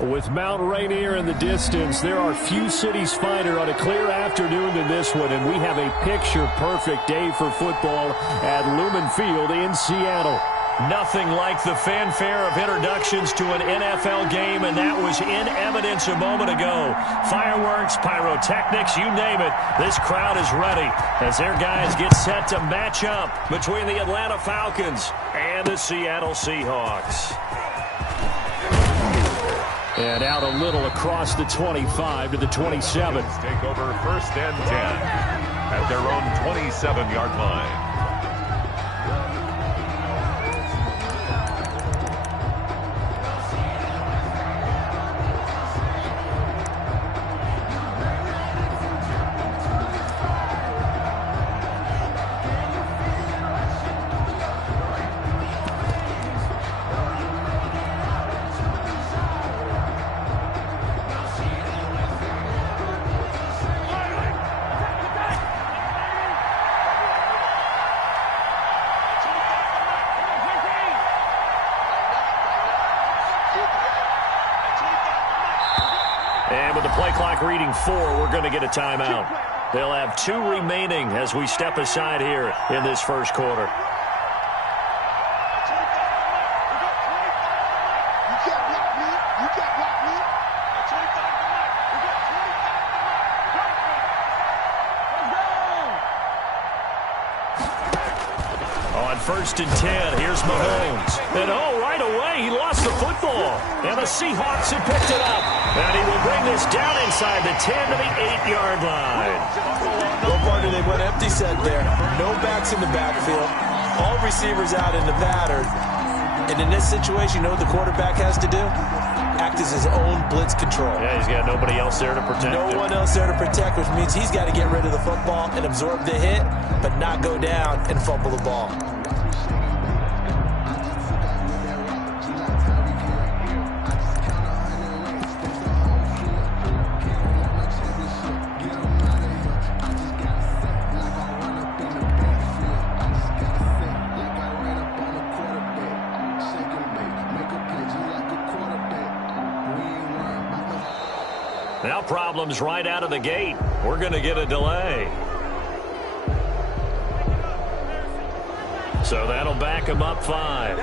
With Mount Rainier in the distance, there are few cities finer on a clear afternoon than this one, and we have a picture-perfect day for football at Lumen Field in Seattle. Nothing like the fanfare of introductions to an NFL game, and that was in evidence a moment ago. Fireworks, pyrotechnics, you name it. This crowd is ready as their guys get set to match up between the Atlanta Falcons and the Seattle Seahawks. And out a little across the 25 to the 27. Take over 1st and 10 at their own 27-yard line. And with the play clock reading 4, we're going to get a timeout. They'll have 2 remaining as we step aside here in this first quarter. On 1st and 10, here's Mahomes. And right away, he lost the football. And the Seahawks have picked it up. And he will bring this down inside the 10 to the 8-yard line. No wonder they went empty set there. No backs in the backfield. All receivers out in the pattern. And in this situation, you know what the quarterback has to do? Act as his own blitz control. Yeah, he's got nobody else there to protect him. No one else there to protect, which means he's got to get rid of the football and absorb the hit, but not go down and fumble the ball. Now problems right out of the gate. We're going to get a delay. So that'll back him up 5.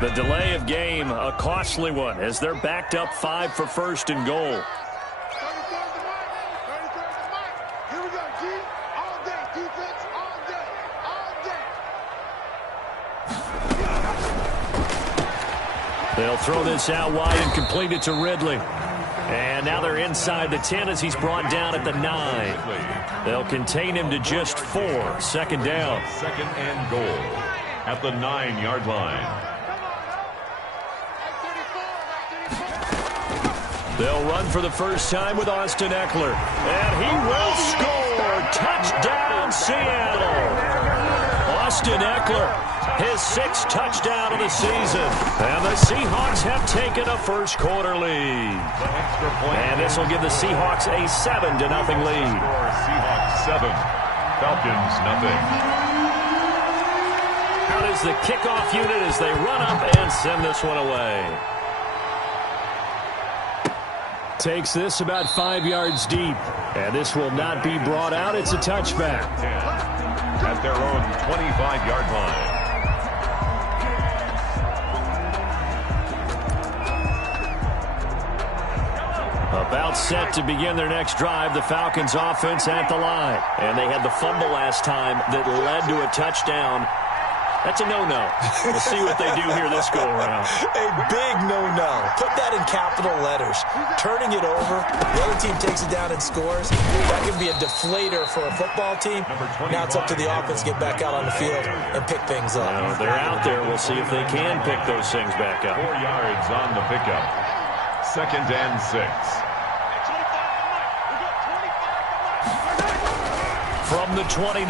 The delay of game, a costly one, as they're backed up 5 for 1st and goal. They'll throw this out wide and complete it to Ridley. And now they're inside the 10 as he's brought down at the 9. They'll contain him to just 4. 2nd down. 2nd and goal at the 9-yard line. They'll run for the first time with Austin Eckler. And he will score. Touchdown, Seattle. Austin Eckler, his 6th touchdown of the season. And the Seahawks have taken a first quarter lead. And this will give the Seahawks a 7-0 lead. Seahawks 7, Falcons nothing. Out is the kickoff unit as they run up and send this one away. Takes this about 5 yards deep. And this will not be brought out. It's a touchback. At their own 25-yard line. About set to begin their next drive, the Falcons offense at the line. And they had the fumble last time that led to a touchdown. That's a no-no. We'll see what they do here this go-around. A big no-no. Put that in capital letters. Turning it over, the other team takes it down and scores. That can be a deflator for a football team. Now it's up to the offense to get back out on the field and pick things up. Now, they're out there. We'll see if they can pick those things back up. 4 yards on the pickup. 2nd and 6. From the 29,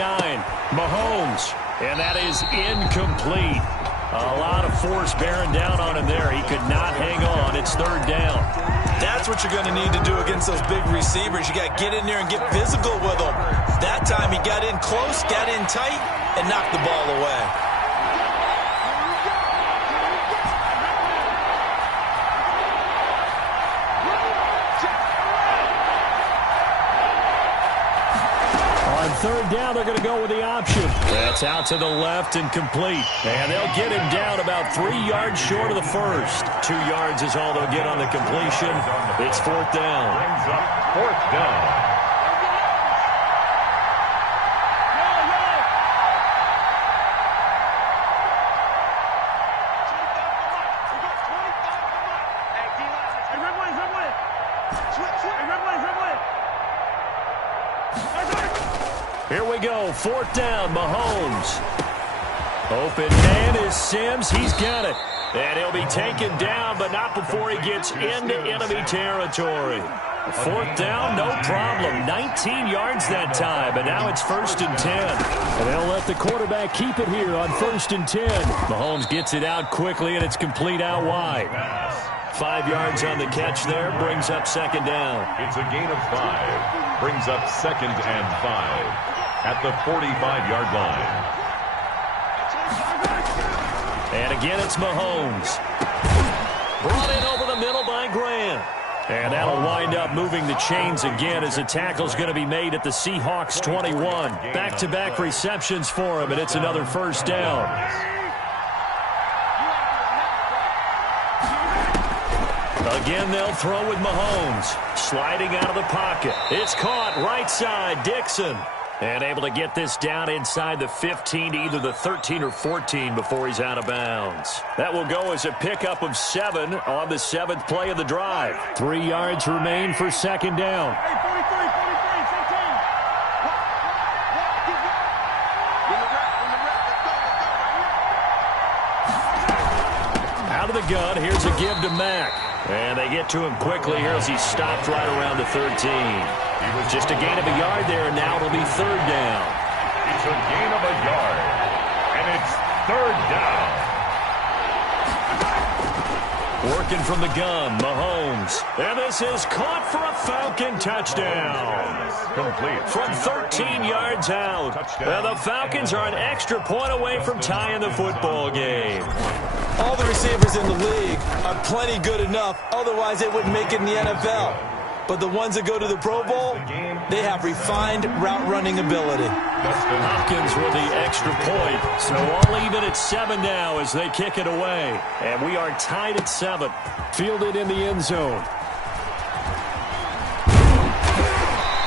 Mahomes. And that is incomplete. A lot of force bearing down on him there. He could not hang on. It's 3rd down. That's what you're going to need to do against those big receivers. You got to get in there and get physical with them. That time he got in close, got in tight, and knocked the ball away. On third down, they're going to go with the option. That's out to the left and complete. And they'll get him down about 3 yards short of the first. 2 yards is all they'll get on the completion. It's fourth down. Brings up fourth down. Here we go, fourth down, Mahomes. Open man is Sims. He's got it. And he'll be taken down, but not before he gets into enemy territory. Fourth down, no problem. 19 yards that time, and now it's 1st and 10. And they'll let the quarterback keep it here on 1st and 10. Mahomes gets it out quickly, and it's complete out wide. 5 yards on the catch there, brings up second down. It's a gain of 5. Brings up 2nd and 5 at the 45-yard line. And again, it's Mahomes. Brought in over the middle by Grant. And that'll wind up moving the chains again as a tackle's going to be made at the Seahawks 21. Back-to-back receptions for him, and it's another first down. Again, they'll throw with Mahomes. Sliding out of the pocket. It's caught right side, Dixon. And able to get this down inside the 15 to either the 13 or 14 before he's out of bounds. That will go as a pickup of 7 on the 7th play of the drive. 3 yards remain for second down. Out of the gun, here's a give to Mack. And they get to him quickly here as he stopped right around the 13. It was just a gain of a yard there, and now it'll be third down. It's a gain of a yard, and it's third down. Working from the gun, Mahomes. And this is caught for a Falcon touchdown. Complete. From 13 yards out. And the Falcons are an extra point away from tying the football game. All the receivers in the league are plenty good enough, otherwise they wouldn't make it in the NFL. But the ones that go to the Pro Bowl, they have refined route-running ability. Hopkins with the extra point. So all even at 7 now as they kick it away. And we are tied at 7. Fielded in the end zone.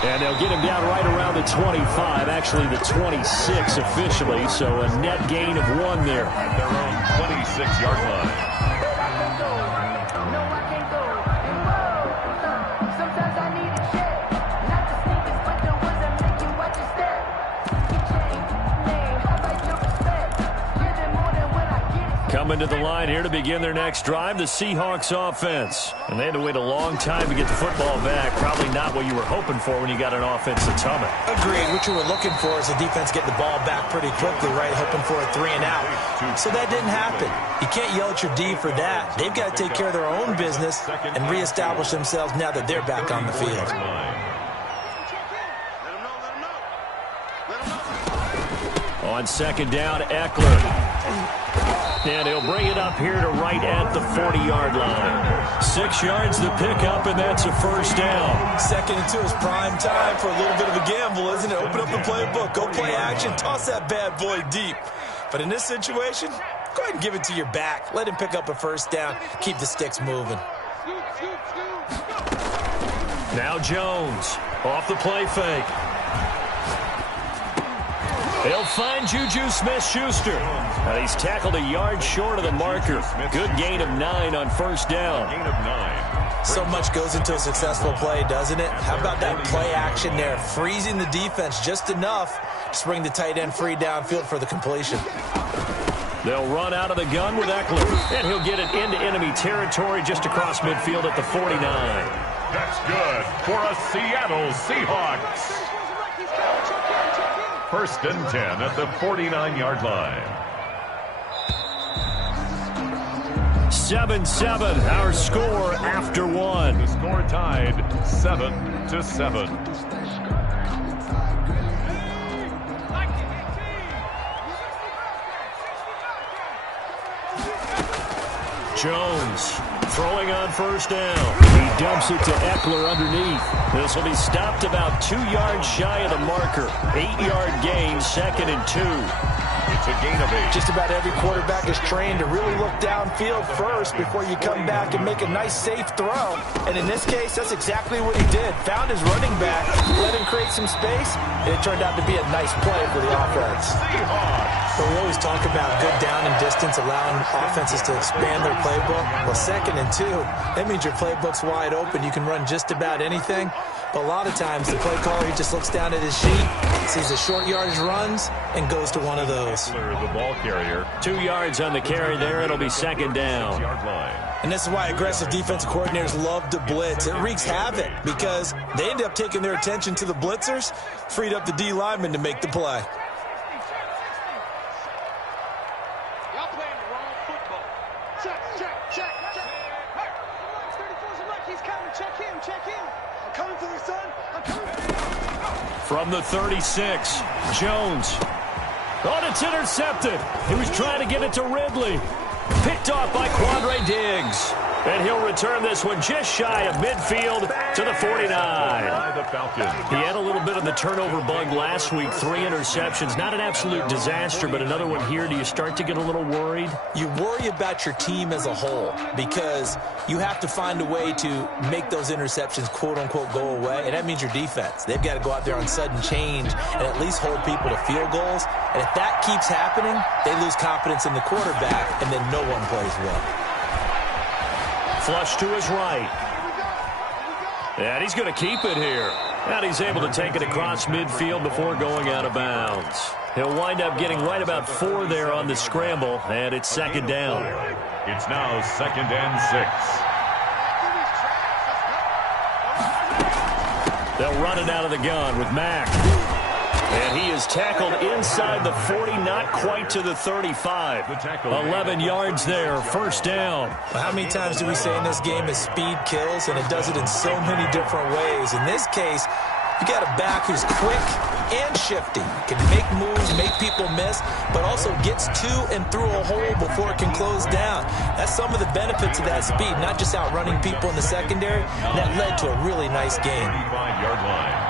And they'll get him down right around the 25, actually the 26 officially, so a net gain of 1 there. At their own 26-yard line. Coming to the line here to begin their next drive, the Seahawks offense. And they had to wait a long time to get the football back. Probably not what you were hoping for when you got an offense that's humming. Agreed. What you were looking for is the defense getting the ball back pretty quickly, right? Hoping for a 3 and out. So that didn't happen. You can't yell at your D for that. They've got to take care of their own business and reestablish themselves now that they're back on the field. On second down, Eckler. And he'll bring it up here to right at the 40-yard line. 6 yards to pick up, and that's a first down. 2nd and 2 is prime time for a little bit of a gamble, isn't it? Open up the playbook, go play action, toss that bad boy deep. But in this situation, go ahead and give it to your back. Let him pick up a first down. Keep the sticks moving. Now Jones off the play fake. They'll find Juju Smith-Schuster. Now he's tackled a yard short of the marker. Good gain of 9 on first down. Gain of 9. So much goes into a successful play, doesn't it? How about that play action there? Freezing the defense just enough to bring the tight end free downfield for the completion. They'll run out of the gun with Eckler. And he'll get it into enemy territory just across midfield at the 49. That's good for a Seattle Seahawks. 1st and 10 at the 49-yard line. 7-7, our score after one. The score tied 7-7. Jones throwing on first down. He dumps it to Eckler underneath. This will be stopped about 2 yards shy of the marker. 8-yard gain, 2nd and 2. It's a gain of 8. Just about every quarterback is trained to really look downfield first before you come back and make a nice, safe throw. And in this case, that's exactly what he did. Found his running back, let him create some space, and it turned out to be a nice play for the offense. But we always talk about good down and distance, allowing offenses to expand their playbook. Well, 2nd and 2, that means your playbook's wide open. You can run just about anything. But a lot of times, the play caller, he just looks down at his sheet, sees the short yardage runs, and goes to one of those. The ball carrier. 2 yards on the carry there. It'll be 2nd down. And this is why aggressive defensive coordinators love to blitz. It wreaks havoc because they end up taking their attention to the blitzers, freed up the D lineman to make the play. Y'all playing the wrong football. Check. 34's a look. He's coming. Check him. I'm coming for you, son. I'm coming. From the 36, Jones. Oh, it's intercepted. He was trying to get it to Ridley. Picked off by Quandre Diggs. And he'll return this one just shy of midfield to the 49. He had a little bit of the turnover bug last week. 3 interceptions. Not an absolute disaster, but another one here. Do you start to get a little worried? You worry about your team as a whole because you have to find a way to make those interceptions, quote-unquote, go away. And that means your defense. They've got to go out there on sudden change and at least hold people to field goals. And if that keeps happening, they lose confidence in the quarterback, and then no one plays well. Flush to his right. And he's going to keep it here. And he's able to take it across midfield before going out of bounds. He'll wind up getting right about 4 there on the scramble, and it's 2nd down. It's now 2nd and 6. They'll run it out of the gun with Mack. And he is tackled inside the 40, not quite to the 35. 11 yards there, 1st down. Well, how many times do we say in this game that speed kills, and it does it in so many different ways? In this case, you got a back who's quick and shifty, can make moves, make people miss, but also gets to and through a hole before it can close down. That's some of the benefits of that speed, not just outrunning people in the secondary. That led to a really nice game. 35-yard line.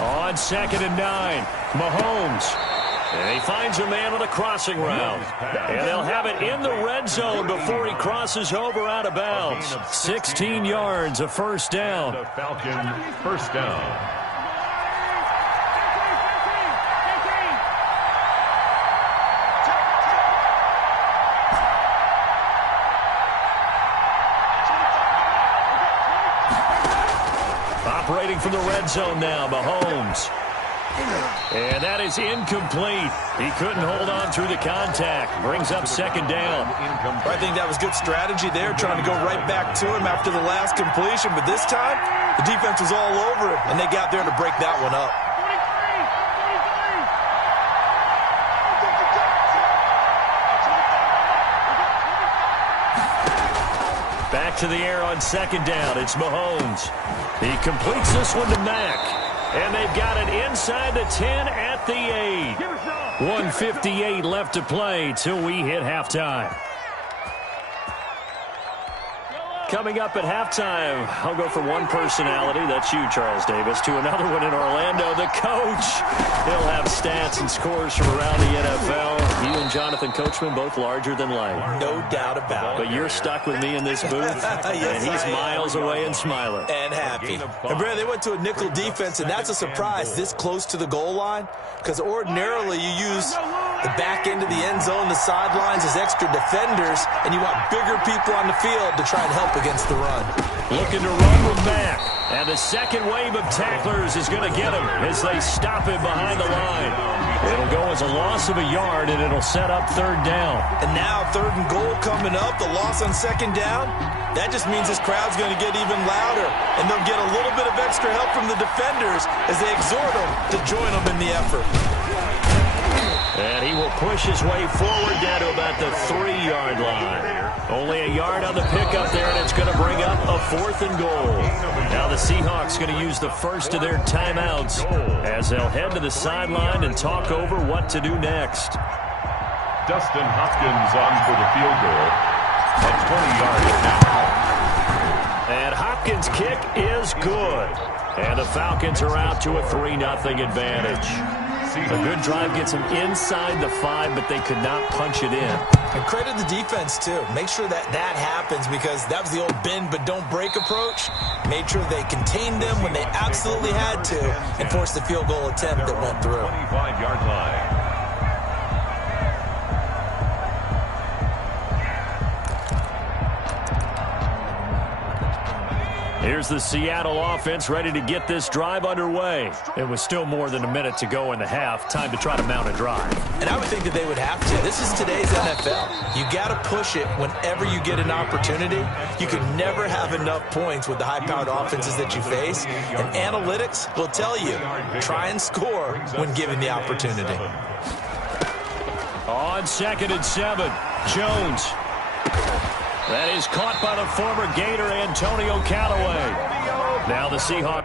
On 2nd and 9, Mahomes. And he finds a man on a crossing route. And they'll have it in the red zone before he crosses over out of bounds. 16 yards, a 1st down. The Falcon 1st down. Operating from the red zone now, Mahomes. And that is incomplete. He couldn't hold on through the contact. Brings up 2nd down. I think that was good strategy there, trying to go right back to him after the last completion. But this time, the defense was all over him, and they got there to break that one up. Back to the air on 2nd down. It's Mahomes. He completes this one to Mack. And they've got it inside the 10 at the 8. 1:58 left to play till we hit halftime. Coming up at halftime, I'll go from one personality, that's you, Charles Davis, to another one in Orlando, the coach. He'll have stats and scores from around the NFL. You and Jonathan Coachman, both larger than life. No doubt about it. But you're stuck with me in this booth, Yes, and he's miles away and smiling. And happy. And Brad, they went to a nickel defense, and that's a surprise this close to the goal line, because ordinarily you use the back end of the end zone, the sidelines as extra defenders, and you want bigger people on the field to try and help against the run. Looking to run with Mack. And the second wave of tacklers is going to get him as they stop him behind the line. It'll go as a loss of a yard, and it'll set up third down. And now 3rd and goal coming up, the loss on 2nd down. That just means this crowd's going to get even louder, and they'll get a little bit of extra help from the defenders as they exhort them to join them in the effort. And he will push his way forward down to about the 3-yard line. Only a yard on the pickup there, and it's going to bring up a 4th and goal. Now the Seahawks going to use the first of their timeouts as they'll head to the sideline and talk over what to do next. Dustin Hopkins on for the field goal. A 20-yard attempt. And Hopkins' kick is good. And the Falcons are out to a 3-0 advantage. A good drive gets them inside the 5, but they could not punch it in. And credit the defense, too. Make sure that happens because that was the old bend but don't break approach. Made sure they contained them when they absolutely had to and forced the field goal attempt that went through. 25-yard line. Here's the Seattle offense ready to get this drive underway. It was still more than a minute to go in the half. Time to try to mount a drive. And I would think that they would have to. This is today's NFL. You got to push it whenever you get an opportunity. You can never have enough points with the high-powered offenses that you face. And analytics will tell you, try and score when given the opportunity. On 2nd and 7, Jones. That is caught by the former Gator Antonio Callaway. Now the Seahawks.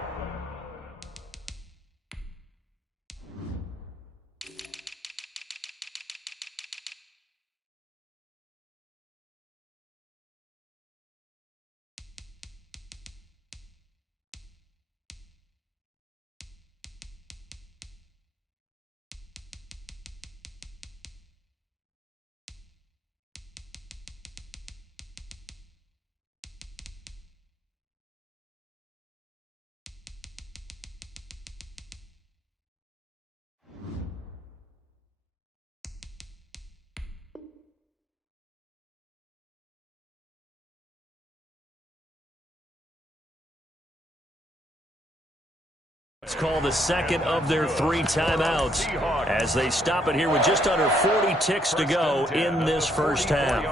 It's called the second of their 3 timeouts as they stop it here with just under 40 ticks to go in this first half.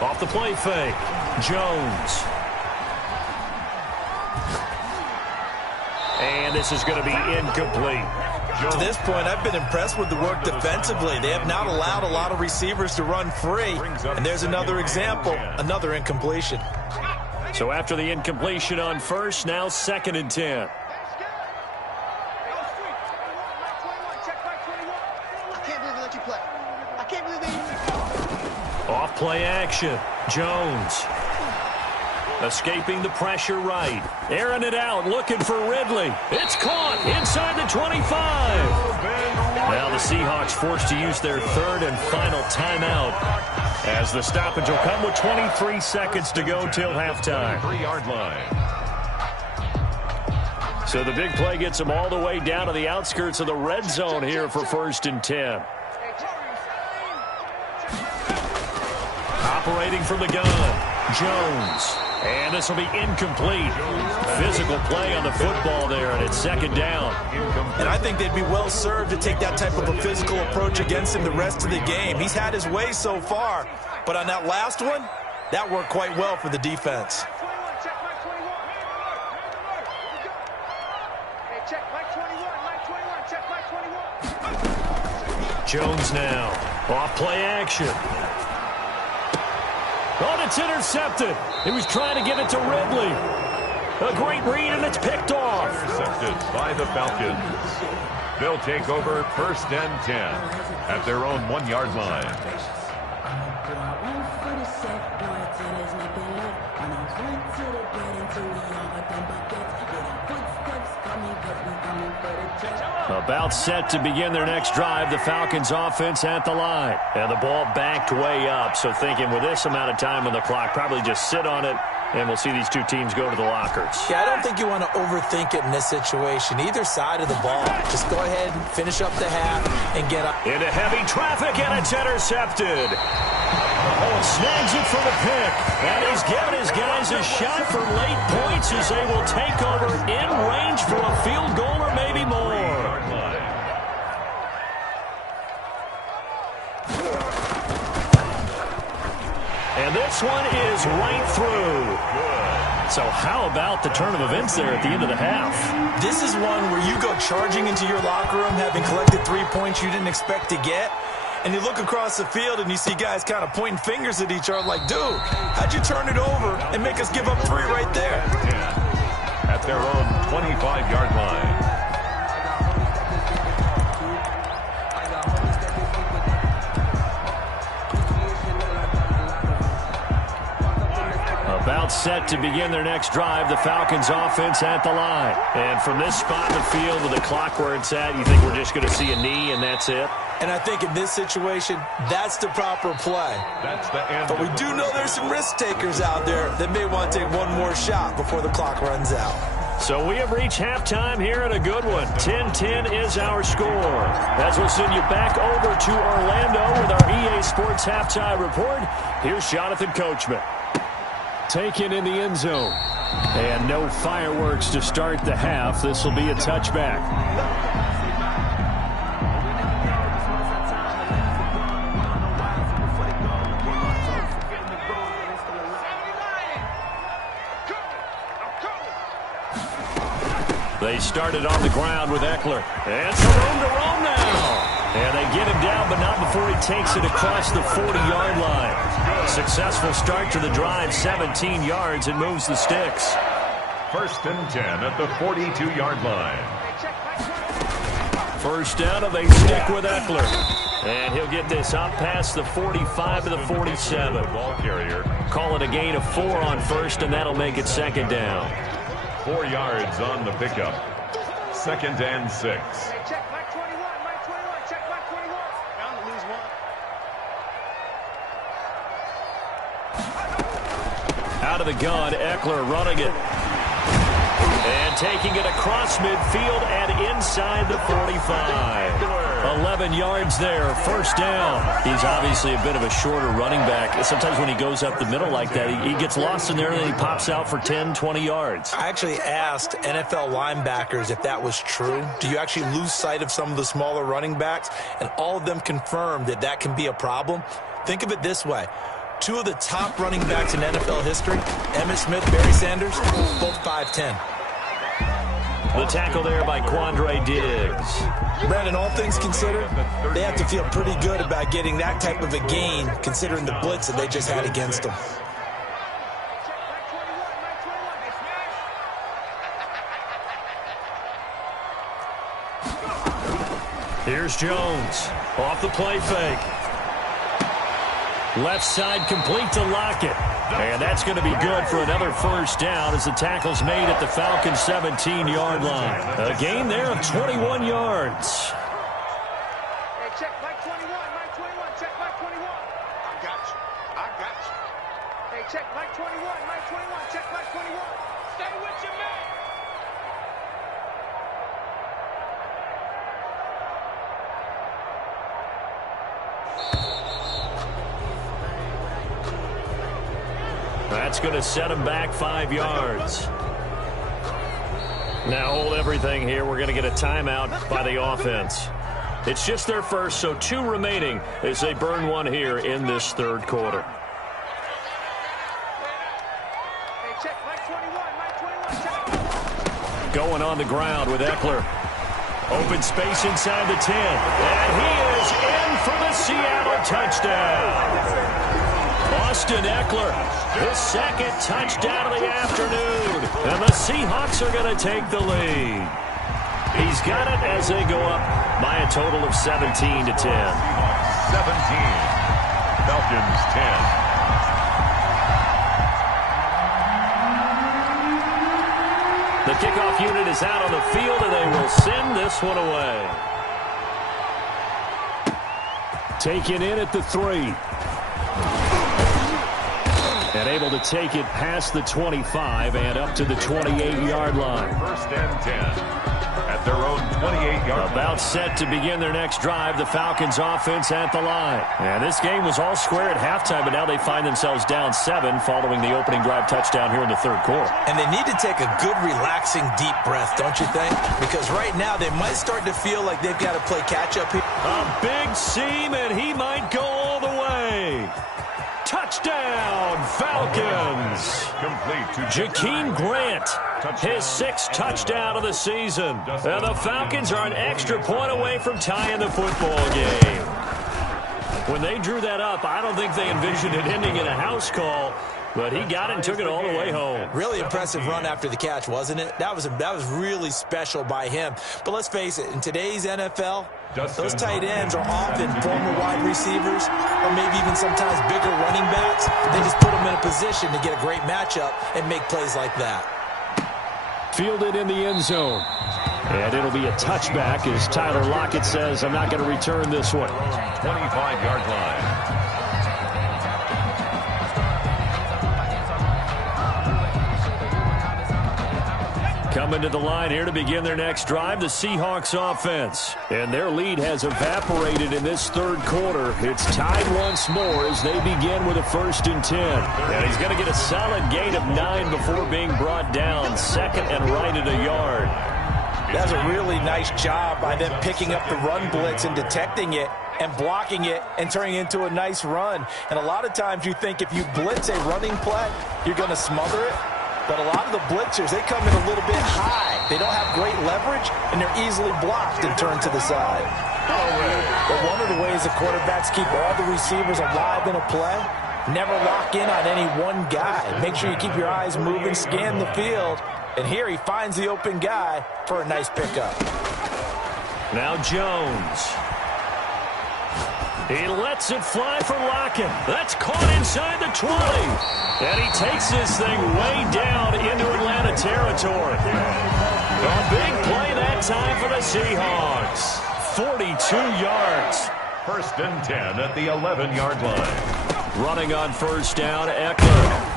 Off the play fake, Jones. And this is going to be incomplete. To this point, I've been impressed with the work defensively. They have not allowed a lot of receivers to run free. And there's another example, another incompletion. So after the incompletion on first, now 2nd and 10. Off play action, Jones. Escaping the pressure right. Airing it out, looking for Ridley. It's caught inside the 25. Now the Seahawks forced to use their 3rd and final timeout as the stoppage will come with 23 seconds to go till halftime. 3-yard line. So the big play gets them all the way down to the outskirts of the red zone here for 1st and 10. Operating from the gun, Jones. And this will be incomplete. Physical play on the football there, and it's 2nd down. And I think they'd be well served to take that type of a physical approach against him the rest of the game. He's had his way so far, but on that last one, that worked quite well for the defense. Jones now. Off play action. Oh, it's intercepted. He was trying to give it to Ridley. A great read, and it's picked off. Intercepted by the Falcons. They'll take over 1st and 10 at their own 1-yard line. About set to begin their next drive, the Falcons offense at the line. And the ball backed way up, so thinking with this amount of time on the clock, probably just sit on it, and we'll see these two teams go to the lockers. Yeah, I don't think you want to overthink it in this situation. Either side of the ball. Just go ahead and finish up the half and get up. Into heavy traffic, and it's intercepted. Snags it for the pick. And he's giving his guys a shot for late points as they will take over in range for a field goal or maybe more. And this one is right through. So how about the turn of events there at the end of the half? This is one where you go charging into your locker room having collected 3 points you didn't expect to get. And you look across the field and you see guys kind of pointing fingers at each other like, dude, how'd you turn it over and make us give up 3 right there? At their own 25-yard line. About set to begin their next drive, the Falcons offense at the line. And from this spot in the field with the clock where it's at, you think we're just going to see a knee and that's it? And I think in this situation, that's the proper play. That's the end. But we do know there's some risk takers out there that may want to take one more shot before the clock runs out. So we have reached halftime here at a good one. 10-10 is our score. As we'll send you back over to Orlando with our EA Sports Halftime Report, here's Jonathan Coachman. Taken in the end zone. And no fireworks to start the half. This will be a touchback. They started on the ground with Eckler. And some room to roam now. And they get him down, but not before he takes it across the 40-yard line. Successful start to the drive, 17 yards, and moves the sticks. 1st and 10 at the 42-yard line. First down, and they stick with Eckler. And he'll get this up past the 45 to the 47. Ball carrier. Call it a gain of 4 on first, and that'll make it 2nd down. 4 yards on the pickup. 2nd and 6. Check back 21, Mike 21, check back 21. Bound to lose one. Out of the gun, Eckler running it. And taking it across midfield and inside the 45. 11 yards there, 1st down. He's obviously a bit of a shorter running back. Sometimes when he goes up the middle like that, he gets lost in there and then he pops out for 10, 20 yards. I actually asked NFL linebackers if that was true. Do you actually lose sight of some of the smaller running backs? And all of them confirmed that that can be a problem. Think of it this way. 2 of the top running backs in NFL history, Emmitt Smith, Barry Sanders, both 5'10". The tackle there by Quandre Diggs. Brandon, all things considered, they have to feel pretty good about getting that type of a gain considering the blitz that they just had against them. Here's Jones off the play fake. Left side complete to Lockett. And that's going to be good for another 1st down as the tackle's made at the Falcons' 17-yard line. A gain there of 21 yards. Hey, check Mike 21, Mike 21, check Mike 21. I got you. I got you. Hey, check Mike 21, Mike 21, check Mike 21. Stay with your man. That's going to set him back 5 yards. Now hold everything here. We're going to get a timeout by the offense. It's just their first, so 2 remaining as they burn one here in this 3rd quarter. Hey, check Mike 21, Mike 21, check. Going on the ground with Eckler. Open space inside the 10. And he is in for the Seattle touchdown. Austin Eckler, his 2nd touchdown of the afternoon. And the Seahawks are going to take the lead. He's got it as they go up by a total of 17 to 10. 17. Falcons 10. The kickoff unit is out on the field, and they will send this one away. Taken in at the 3. And able to take it past the 25 and up to the 28-yard line. First and 10 at their own 28-yard line. About set to begin their next drive. The Falcons offense at the line. And this game was all square at halftime, but now they find themselves down 7 following the opening drive touchdown here in the third quarter. And they need to take a good, relaxing, deep breath, don't you think? Because right now they might start to feel like they've got to play catch-up here. A big seam, and he might go all the way. Touchdown, Falcons. Complete to Jakeem Grant, his 6th touchdown of the season. And the Falcons are an extra point away from tying the football game. When they drew that up, I don't think they envisioned it ending in a house call, but he got it and took it all the way home. Really impressive run after the catch, wasn't it? That was really special by him. But let's face it, in today's NFL, those tight ends are often former wide receivers or maybe even sometimes bigger running backs. They just put them in a position to get a great matchup and make plays like that. Fielded in the end zone. And it'll be a touchback as Tyler Lockett says, I'm not going to return this one. 25-yard line. Coming to the line here to begin their next drive, the Seahawks offense. And their lead has evaporated in this third quarter. It's tied once more as they begin with a 1st and 10. And he's going to get a solid gain of 9 before being brought down. 2nd and right at a yard. That's a really nice job by them picking up the run blitz and detecting it and blocking it and turning it into a nice run. And a lot of times you think if you blitz a running play, you're going to smother it. But a lot of the blitzers, they come in a little bit high. They don't have great leverage, and they're easily blocked and turned to the side. But one of the ways the quarterbacks keep all the receivers alive in a play, never lock in on any one guy. Make sure you keep your eyes moving, scan the field. And here he finds the open guy for a nice pickup. Now Jones. He lets it fly for Lockett. That's caught inside the 20. And he takes this thing way down into Atlanta territory. A big play that time for the Seahawks. 42 yards. 1st and 10 at the 11-yard line. Running on 1st down, Eckler.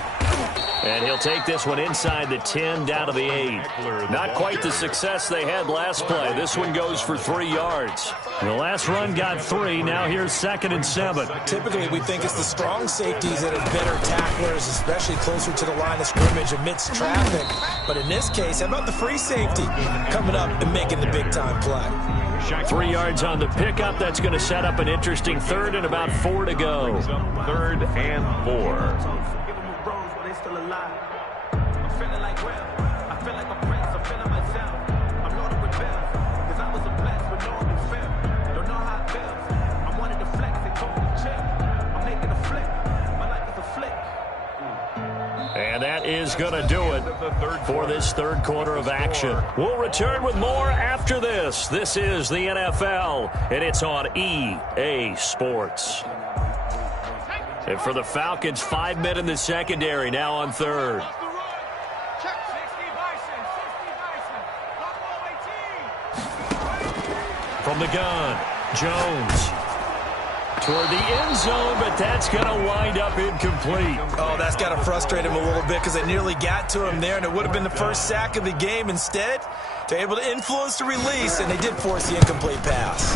And he'll take this one inside the 10 down to the 8. Not quite the success they had last play. This one goes for 3 yards. The last run got 3. Now here's 2nd and 7. Typically, we think it's the strong safeties that are better tacklers, especially closer to the line of scrimmage amidst traffic. But in this case, how about the free safety coming up and making the big-time play? 3 yards on the pickup. That's going to set up an interesting 3rd and about 4 to go. 3rd and 4. Still alive. I'm feeling like real. I feel like a prince. I'm feeling myself. I'm loaded with bills. Cause I was a blessed with no one feel. Don't know how it feels. I wanted to flex. They told me to chill. I'm making a flip. My life is a flick. And that is going to do it for this third quarter of action. We'll return with more after this. This is the NFL, and it's on EA Sports. And for the Falcons, 5 men in the secondary, now on 3rd. From the gun, Jones. Toward the end zone, but that's going to wind up incomplete. Oh, that's got to frustrate him a little bit because they nearly got to him there, and it would have been the first sack of the game. Instead, they're able to influence the release, and they did force the incomplete pass.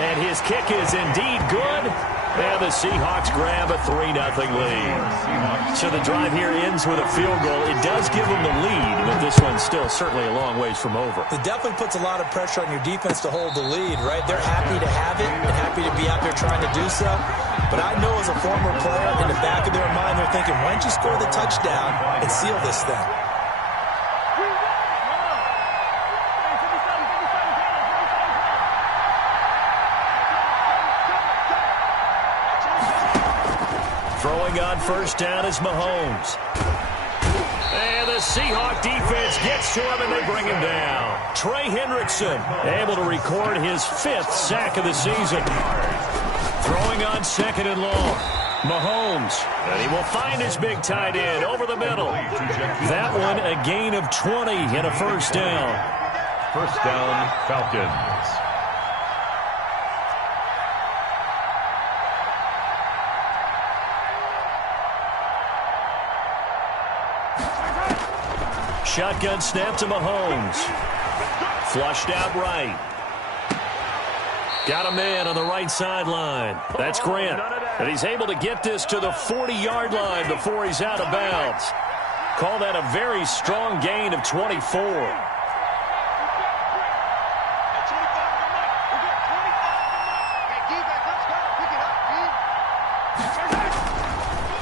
And his kick is indeed good. And the Seahawks grab a 3-0 lead. So the drive here ends with a field goal. It does give them the lead, but this one's still certainly a long ways from over. It definitely puts a lot of pressure on your defense to hold the lead, right? They're happy to have it and happy to be out there trying to do so. But I know as a former player, in the back of their mind, they're thinking, why don't you score the touchdown and seal this thing? Throwing on 1st down is Mahomes. And the Seahawk defense gets to him, and they bring him down. Trey Hendrickson able to record his 5th sack of the season. Throwing on 2nd and long. Mahomes. And he will find his big tight end over the middle. That one a gain of 20 and a first down. First down, Falcons. Shotgun snap to Mahomes. Flushed out right. Got a man on the right sideline. That's Grant. And he's able to get this to the 40-yard line before he's out of bounds. Call that a very strong gain of 24.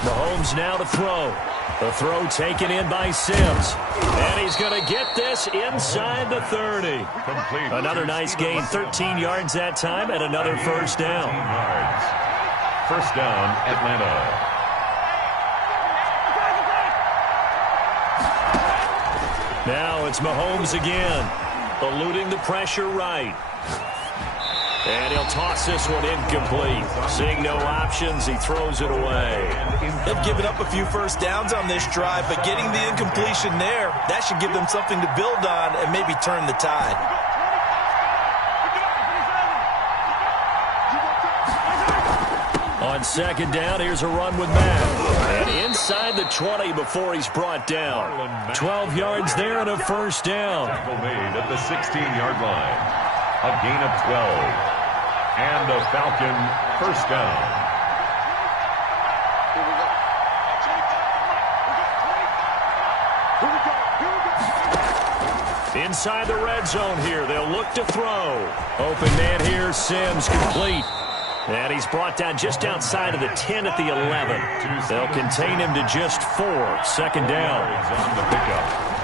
Mahomes now to throw. The throw taken in by Sims. And he's going to get this inside the 30. Complete. Another nice gain, 13 yards that time, and another first down. First down, Atlanta. Now it's Mahomes again, eluding the pressure right. And he'll toss this one incomplete. Seeing no options, he throws it away. They've given up a few first downs on this drive, but getting the incompletion there, that should give them something to build on and maybe turn the tide. On second down, here's a run with Matt. And inside the 20 before he's brought down. 12 yards there and a first down. Tackle made at the 16-yard line. A gain of 12. And a Falcon first down. Inside the red zone here. They'll look to throw. Open man here. Sims complete. And he's brought down just outside of the 10 at the 11. They'll contain him to just 4. Second down. On the pickup.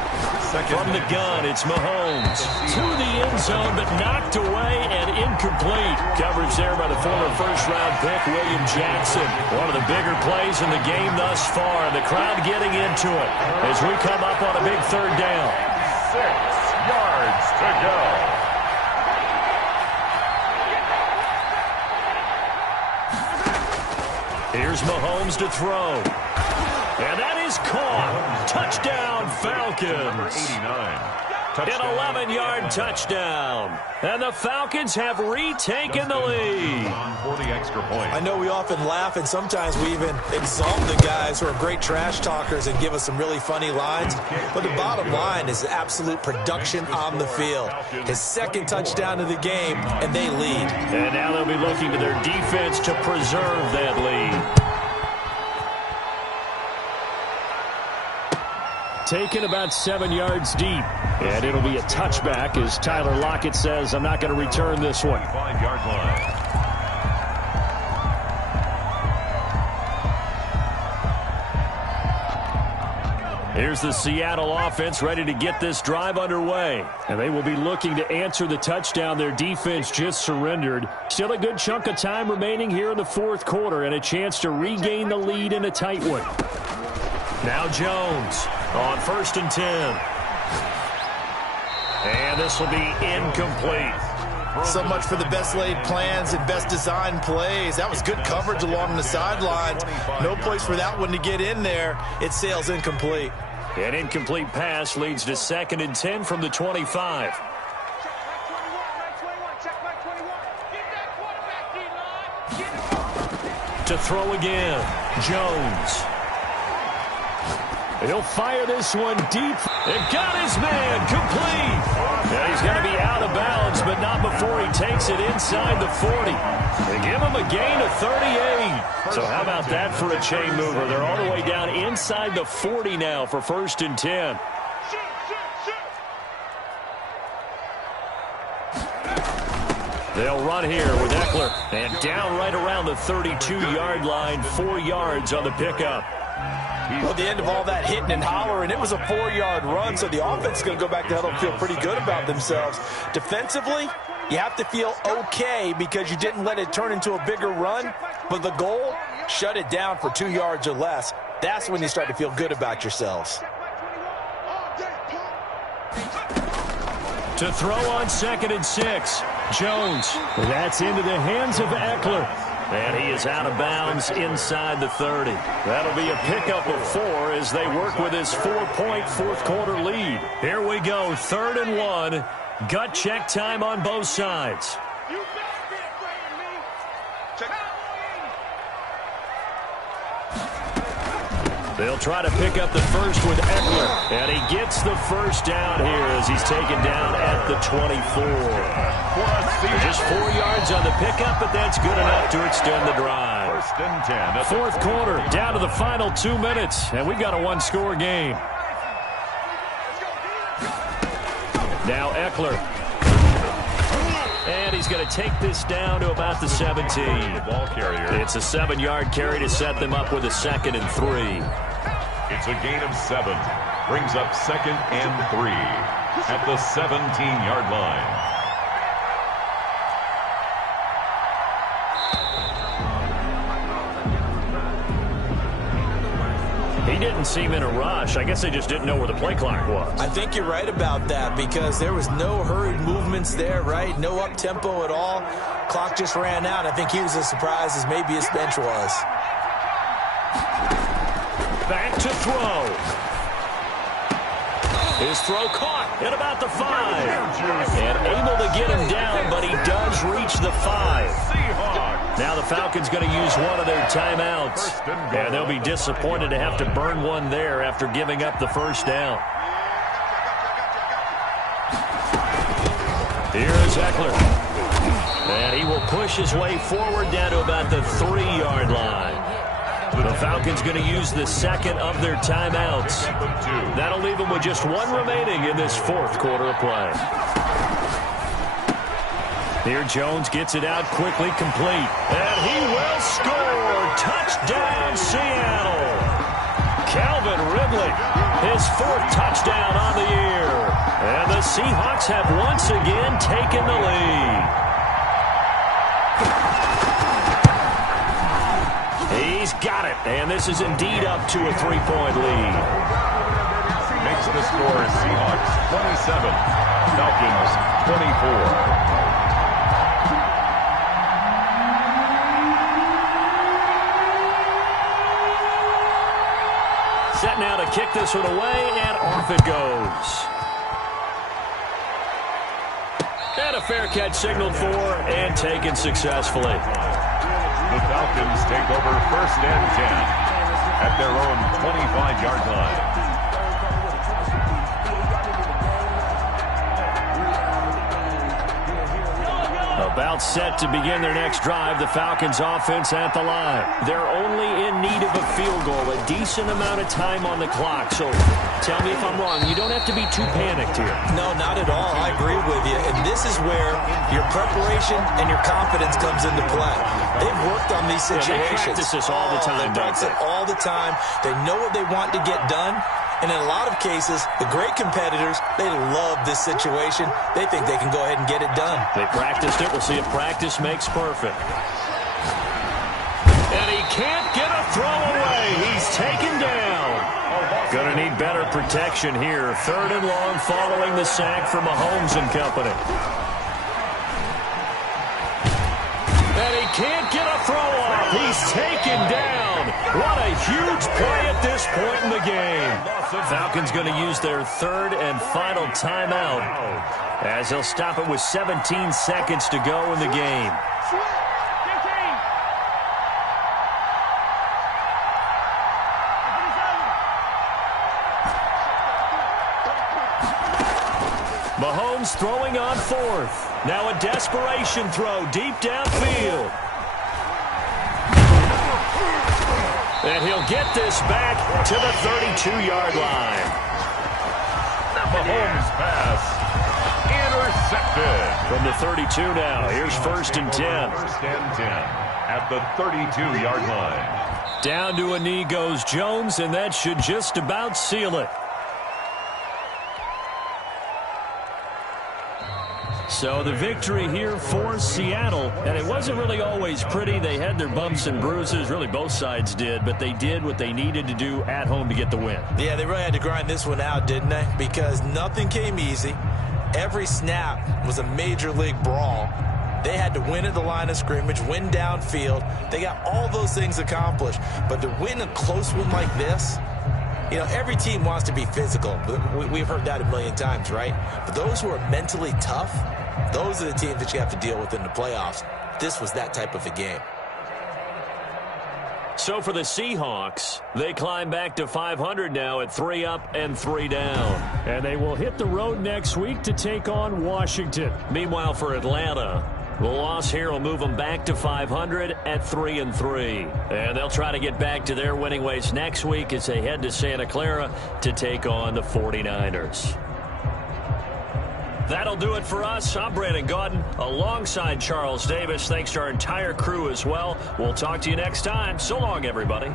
From the gun, it's Mahomes. To the end zone, but knocked away and incomplete. Coverage there by the former first-round pick, William Jackson. One of the bigger plays in the game thus far. The crowd getting into it as we come up on a big third down. 6 yards to go. Here's Mahomes to throw. And that is caught. Touchdown, Falcons. 89. An 11-yard touchdown. And the Falcons have retaken the lead. For the extra point. I know we often laugh, and sometimes we even exalt the guys who are great trash talkers and give us some really funny lines. But the bottom line is absolute production on the field. His second touchdown of the game, and they lead. And now they'll be looking to their defense to preserve that lead. Taken about 7 yards deep. And it'll be a touchback as Tyler Lockett says, I'm not going to return this one. 5-yard line. Here's the Seattle offense ready to get this drive underway. And they will be looking to answer the touchdown their defense just surrendered. Still a good chunk of time remaining here in the fourth quarter and a chance to regain the lead in a tight one. Now Jones on 1st and 10. And this will be incomplete. So much for the best laid plans and best designed plays. That was good coverage along the sidelines. No place for that one to get in there. It sails incomplete. An incomplete pass leads to 2nd and 10 from the 25. To throw again, Jones. He'll fire this one deep. And got his man complete. And he's going to be out of bounds, but not before he takes it inside the 40. They give him a gain of 38. So how about that for a chain mover? They're all the way down inside the 40 now for 1st and 10. They'll run here with Eckler. And down right around the 32-yard line, 4 yards on the pickup. Well, the end of all that hitting and hollering, it was a 4-yard run, so the offense is going to go back to huddle and feel pretty good about themselves. Defensively, you have to feel okay because you didn't let it turn into a bigger run, but the goal, shut it down for 2 yards or less. That's when you start to feel good about yourselves. To throw on 2nd and 6, Jones. That's into the hands of Eckler. And he is out of bounds inside the 30. That'll be a pickup of 4 as they work with his 4-point fourth-quarter lead. Here we go, 3rd and 1. Gut check time on both sides. They'll try to pick up the first with Eckler. And he gets the first down here as he's taken down at the 24. Just 4 yards on the pickup, but that's good enough to extend the drive. 1st and 10. Fourth quarter, down to the final 2 minutes, and we've got a one-score game. Now Eckler. And he's going to take this down to about the 17. Ball carrier. It's a 7-yard carry to set them up with a 2nd and 3. It's a gain of 7. Brings up 2nd and 3 at the 17-yard line. He didn't seem in a rush. I guess they just didn't know where the play clock was. I think you're right about that because there was no hurried movements there, right? No up-tempo at all. Clock just ran out. I think he was as surprised as maybe his bench was. Back to throw. His throw caught at about the 5. And able to get him down, but he does reach the 5. Now the Falcons going to use one of their timeouts. And they'll be disappointed to have to burn one there after giving up the first down. Here is Eckler. And he will push his way forward down to about the 3-yard line. The Falcons going to use the second of their timeouts. That'll leave them with just 1 remaining in this fourth quarter of play. Here Jones gets it out quickly, complete. And he will score. Touchdown, Seattle. Calvin Ridley, his 4th touchdown on the year. And the Seahawks have once again taken the lead. He's got it, and this is indeed up to a 3-point lead. Makes the score Seahawks 27, Falcons 24. Set now to kick this one away, and off it goes. And a fair catch signaled for and taken successfully. The Falcons take over 1st and 10 at their own 25-yard line. About set to begin their next drive, the Falcons offense at the line. They're only in need of a field goal, a decent amount of time on the clock. So tell me if I'm wrong. You don't have to be too panicked here. No, not at all. I agree with you. And this is where your preparation and your confidence comes into play. They've worked on these situations. Yeah, they practice this all the time. They practice it all the time. They know what they want to get done. And in a lot of cases, the great competitors, they love this situation. They think they can go ahead and get it done. They practiced it. We'll see if practice makes perfect. And he can't get a throw away. He's taken down. Going to need better protection here. 3rd and long following the sack from Mahomes and company. And he can't get a throw off. He's taken down. What a huge play at this point in the game. Falcons going to use their 3rd and final timeout as they'll stop it with 17 seconds to go in the game. Mahomes throwing on 4th. Now a desperation throw deep downfield. And he'll get this back to the 32-yard line. Mahomes pass intercepted. From the 32 now, here's 1st and 10. 1st and 10 at the 32-yard line. Down to a knee goes Jones, and that should just about seal it. So the victory here for Seattle, and it wasn't really always pretty. They had their bumps and bruises, really both sides did, but they did what they needed to do at home to get the win. Yeah, they really had to grind this one out, didn't they? Because nothing came easy. Every snap was a major league brawl. They had to win at the line of scrimmage, win downfield. They got all those things accomplished. But to win a close one like this, you know, every team wants to be physical. We've heard that a million times, right? But those who are mentally tough, those are the teams that you have to deal with in the playoffs. This was that type of a game. So for the Seahawks, they climb back to 500 now at 3 up and 3 down. And they will hit the road next week to take on Washington. Meanwhile, for Atlanta, the loss here will move them back to 500 at 3 and 3. And they'll try to get back to their winning ways next week as they head to Santa Clara to take on the 49ers. That'll do it for us. I'm Brandon Gaudin alongside Charles Davis. Thanks to our entire crew as well. We'll talk to you next time. So long, everybody.